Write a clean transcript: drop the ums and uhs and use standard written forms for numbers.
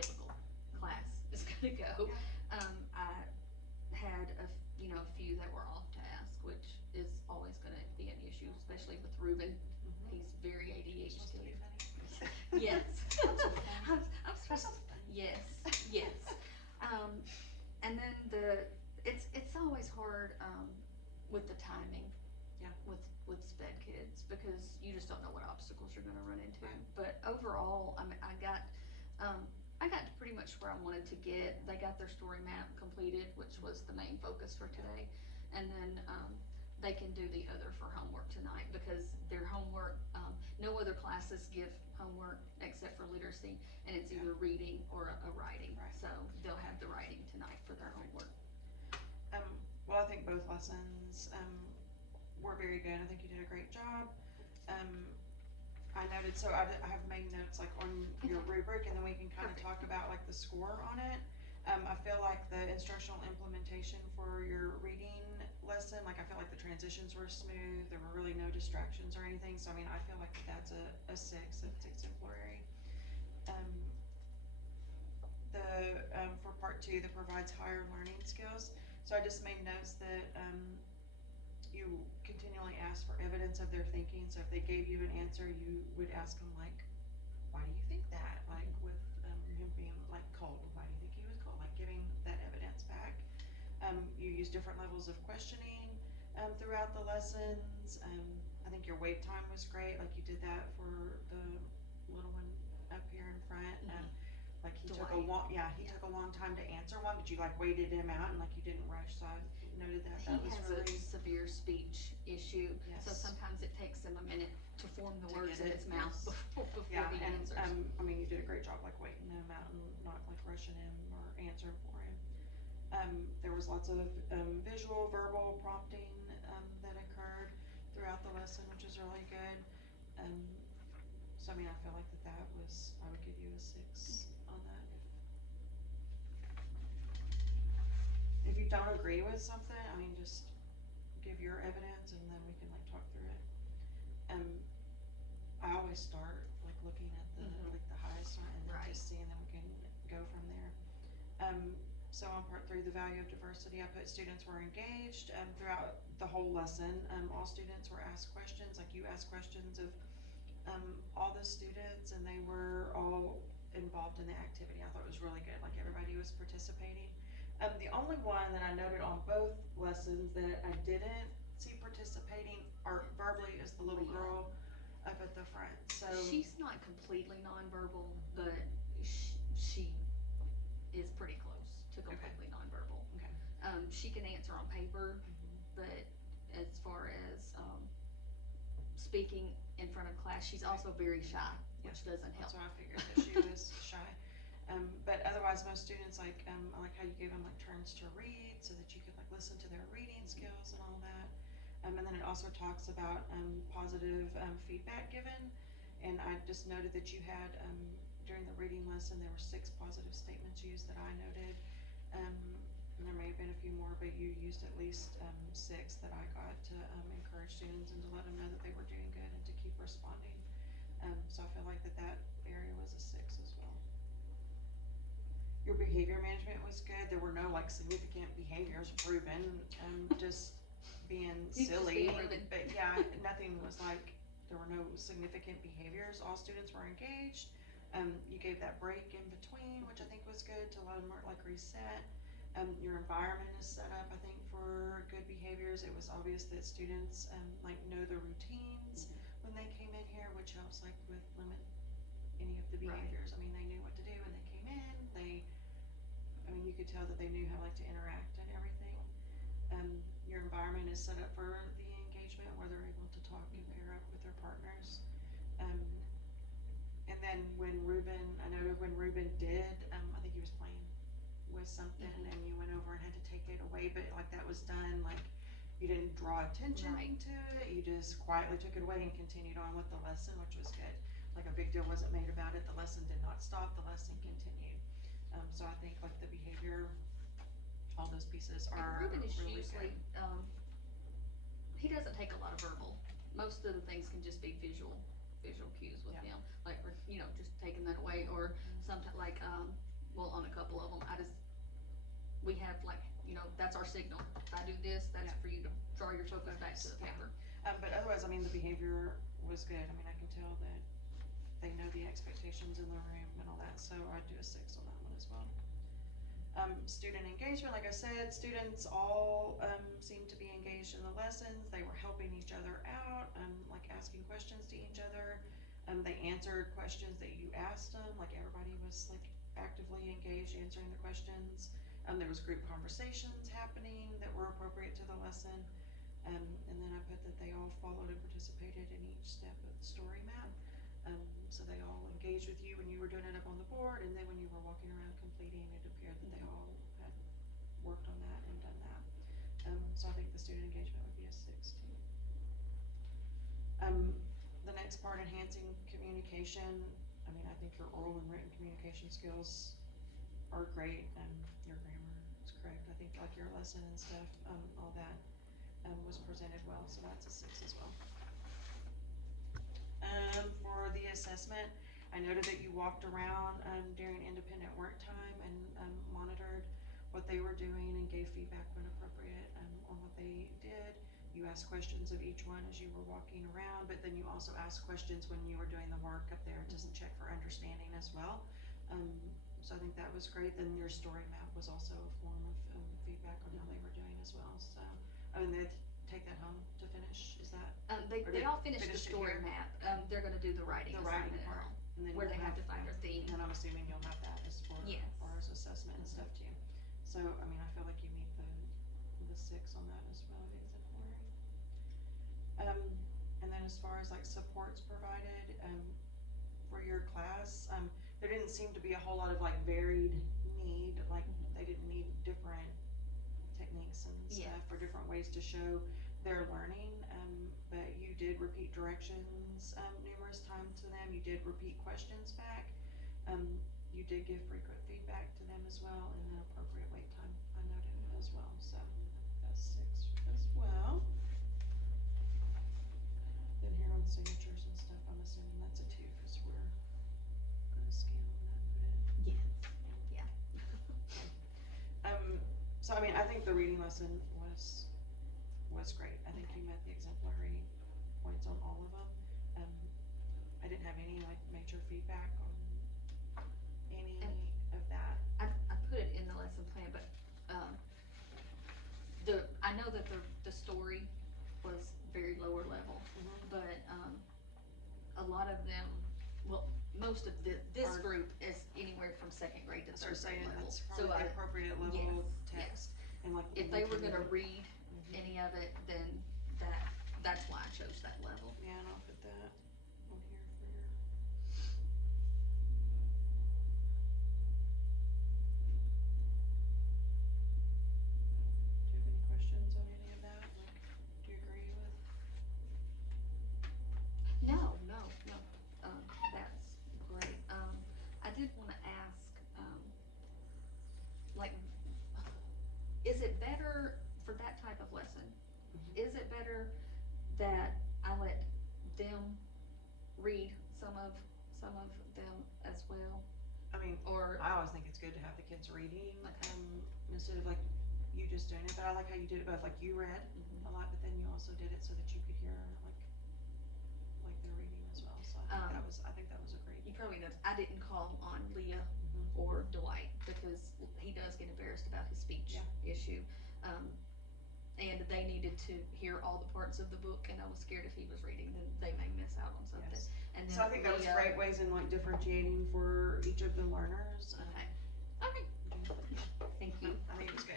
typical class is gonna go. I had a few that were off task, which is always gonna be an issue, especially with Ruben. He's very Supposed to be ADHD. funny. Yes. I'm so funny. I'm supposed to, yes, yes. And then it's always hard, with the timing. Yeah. With sped kids, because you just don't know what obstacles you're gonna run into. Right. But overall, I got to pretty much where I wanted to get. They got their story map completed, which was the main focus for today. And then, they can do the other for homework tonight, because their homework, no other classes give homework except for literacy, and it's either reading or a writing. Right. So they'll have the writing tonight for their homework. Well, I think both lessons, were very good. I think you did a great job. I noted, so I have made notes like on your rubric, and then we can kind of Perfect. talk about like the score on it. I feel like the instructional implementation for your reading lesson, like I feel like the transitions were smooth. There were really no distractions or anything. So I mean, I feel like that's a six. It's exemplary. Um, for part two, that provides higher learning skills. So I just made notes that you continually ask for evidence of their thinking. So if they gave you an answer, you would ask them like, why do you think that? Like with him being like cold, why do you think he was cold? Like giving that evidence back. You use different levels of questioning throughout the lessons. I think your wait time was great. Like you did that for the little one up here in front. Like he took a long, took a long time to answer one, but you like waited him out and like you didn't rush. So I noted that. That was He has really a severe speech issue, so Yes. sometimes it takes him a minute to form the To words get in it, his mouth yes. before Yeah, he and answers. I mean, you did a great job like waiting him out and not like rushing him or answering for him. There was lots of visual, verbal prompting that occurred throughout the lesson, which is really good. So I mean, I feel like that was, I would give you a six on that. If you don't agree with something, I mean, just give your evidence and then we can like talk through it. I always start like looking at the like the highest one and then Right. just see, and then we can go from there. So on part three, the value of diversity, I put students were engaged throughout the whole lesson. All students were asked questions, like you asked questions of all the students, and they were all involved in the activity. I thought it was really good, like everybody was participating. The only one that I noted on both lessons that I didn't see participating or verbally is the little girl up at the front. So She's not completely nonverbal, but she is pretty close to completely nonverbal. Okay. She can answer on paper, but as far as speaking in front of class, she's also very shy, which doesn't help. That's why I figured that she was shy. But otherwise, most students like I like how you gave them like turns to read so that you could like listen to their reading skills and all that. And then it also talks about positive feedback given. And I just noted that you had during the reading lesson there were 6 positive statements used that I noted. And there may have been a few more, but you used at least 6 that I got to encourage students and to let them know that they were doing good and to keep responding. So I feel like that area was a 6 as well. Your behavior management was good. There were no like significant behaviors proven, just being silly. But yeah, nothing was like, there were no significant behaviors. All students were engaged. You gave that break in between, which I think was good to let them like reset. Your environment is set up, I think, for good behaviors. It was obvious that students like know the routines when they came in here, which helps like with limit any of the behaviors. I mean, they knew what to do when they came in. I mean, you could tell that they knew how like to interact and everything. Your environment is set up for the engagement where they're able to talk and pair up with their partners. And then when Ruben, I noted when Ruben did, I think he was playing with something and you went over and had to take it away, but like that was done, like you didn't draw attention to it, you just quietly took it away and continued on with the lesson, which was good. Like a big deal wasn't made about it, the lesson did not stop, the lesson continued. So I think like the behavior, all those pieces are and Ruben is really usually, good. He doesn't take a lot of verbal. Most of the things can just be visual cues with him, like, or, just taking that away, or sometimes like, well, on a couple of them, we have like, that's our signal. If I do this, that's for you to draw your focus back to the paper. But otherwise, I mean, the behavior was good. I mean, I can tell that they know the expectations in the room and all that, so I'd do a 6 on that one as well. Student engagement, like I said, students all seemed to be engaged in the lessons. They were helping each other out, like asking questions to each other. They answered questions that you asked them, like everybody was like actively engaged answering the questions. There was group conversations happening that were appropriate to the lesson. And then I put that they all followed and participated in each step of the story map. So they all engaged with you when you were doing it up on the board, and then when you were walking around completing, it appeared that they all had worked on that and done that. So I think the student engagement would be a 6 too. The next part, enhancing communication. I mean, I think your oral and written communication skills are great, and your grammar is correct. I think like your lesson and stuff, all that was presented well, so that's a 6 as well. For the assessment, I noted that you walked around during independent work time and monitored what they were doing and gave feedback when appropriate on what they did. You asked questions of each one as you were walking around, but then you also asked questions when you were doing the work up there to check for understanding as well. So I think that was great. Then your story map was also a form of feedback on how they were doing as well. So, I mean, they'd take that home to finish, is that? They all finished the story map. They're gonna do the writing assignment at part, home, and then where they you'll have to find their theme. And I'm assuming you'll have that as Yes. far as assessment and stuff too. So, I mean, I feel like you meet the 6 on that as well, the exemplary. And then as far as like supports provided, for your class, there didn't seem to be a whole lot of like varied need, like they didn't need different techniques and stuff or different ways to show their learning, but you did repeat directions numerous times to them. You did repeat questions back. You did give frequent feedback to them as well, and an appropriate wait time I noted as well. So that's 6 as well. Then here on signatures and stuff, I'm assuming that's a 2 because we're gonna scan on that and put it. Yes. Yeah. So I mean, I think the reading lesson was great. I think you met the exemplary points on all of them. I didn't have any like major feedback on any of that. I put it in the lesson plan, but I know that the story was very lower level, but a lot of them, well, most of this group is anywhere from second grade to third grade level. That's probably the appropriate level text. And like if they were gonna read any of it, then that's why I chose that level. Yeah, and I'll put that on here for your. Do you have any questions on any of that? Like, do you agree with? No, that's great. I did wanna ask, like, is it better for that type of lesson? Is it better that I let them read some of them as well? I mean, Or I always think it's good to have the kids reading, instead of like you just doing it, but I like how you did it both, like you read a lot, but then you also did it so that you could hear like their reading as well, so I think that was a great. you probably know, I didn't call on Leah or Dwight because he does get embarrassed about his speech issue. And they needed to hear all the parts of the book, and I was scared if he was reading, then they may miss out on something. Yes. And then So I think that was great ways in like differentiating for each of the learners. Okay. Thank you. I think it was good.